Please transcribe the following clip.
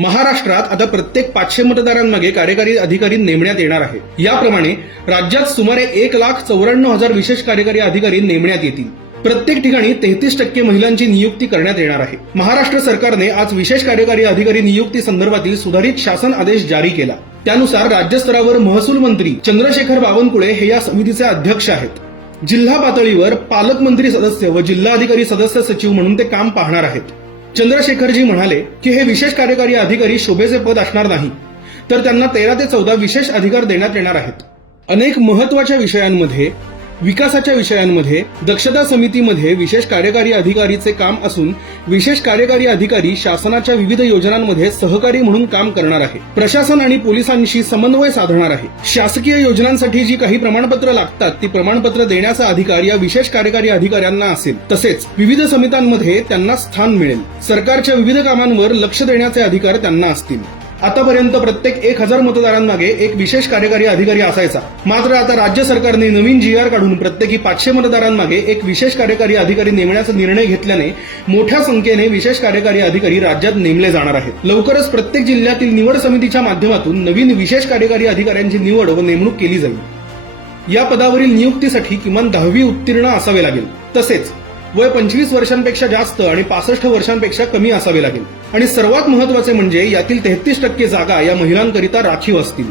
महाराष्ट्रात आता प्रत्येक 500 मतदारांमागे कार्यकारी अधिकारी नेमण्यात येणार आहे। याप्रमाणे राज्यात सुमारे 1,94,000 विशेष कार्यकारी अधिकारी नेमण्यात येतील। प्रत्येक ठिकाणी 33% महिलांची नियुक्ती करण्यात येणार आहे। महाराष्ट्र सरकारने आज विशेष कार्यकारी अधिकारी नियुक्ती संदर्भातील सुधारित शासन आदेश जारी केला। त्यानुसार राज्यस्तरावर महसूल मंत्री चंद्रशेखर बावनकुळे हे या समितीचे अध्यक्ष आहेत। जिल्हा पातळीवर पालकमंत्री सदस्य व जिल्हाधिकारी सदस्य सचिव म्हणून ते काम पाहणार आहेत। चंद्रशेखरजी म्हणाले की हे विशेष कार्यकारी अधिकारी शोभेचे पद असणार नाही, तर त्यांना 13 ते 14 विशेष अधिकार देण्यात येणार आहेत। अनेक महत्वाच्या विषयांमध्ये, विकासाच्या विषयांमध्ये दक्षता समितीमध्ये विशेष कार्यकारी अधिकारीचे काम असून विशेष कार्यकारी अधिकारी शासनाच्या विविध योजनांमध्ये सहकारी म्हणून काम करणार आहे। प्रशासन आणि पोलिसांशी समन्वय साधणार आहे। शासकीय योजनांसाठी जी काही प्रमाणपत्र लागतात ती प्रमाणपत्र देण्याचा अधिकार या विशेष कार्यकारी अधिकाऱ्यांना असेल। तसेच विविध समित्यांमध्ये त्यांना स्थान मिळेल। सरकारच्या विविध कामांवर लक्ष देण्याचे अधिकार त्यांना असतील। आतापर्यंत प्रत्येक 1,000 मतदारांमागे एक विशेष कार्यकारी अधिकारी असायचा, मात्र आता राज्य सरकारने नवीन GR काढून प्रत्येकी 500 मतदारांमागे एक विशेष कार्यकारी अधिकारी नेमण्याचा निर्णय घेतल्याने मोठ्या संख्येने विशेष कार्यकारी अधिकारी राज्यात नेमले जाणार आहेत। लवकरच प्रत्येक जिल्ह्यातील निवड समितीच्या माध्यमातून नवीन विशेष कार्यकारी अधिकाऱ्यांची निवड व नेमणूक केली जाईल। या पदावरील नियुक्तीसाठी किमान 10वी उत्तीर्ण असावे लागेल। तसेच वय 25 वर्षांपेक्षा जास्त आणि 65 वर्षांपेक्षा कमी असावे लागेल। आणि सर्वात महत्त्वाचे म्हणजे यातील 33% जागा या महिलांकरिता राखीव असतील।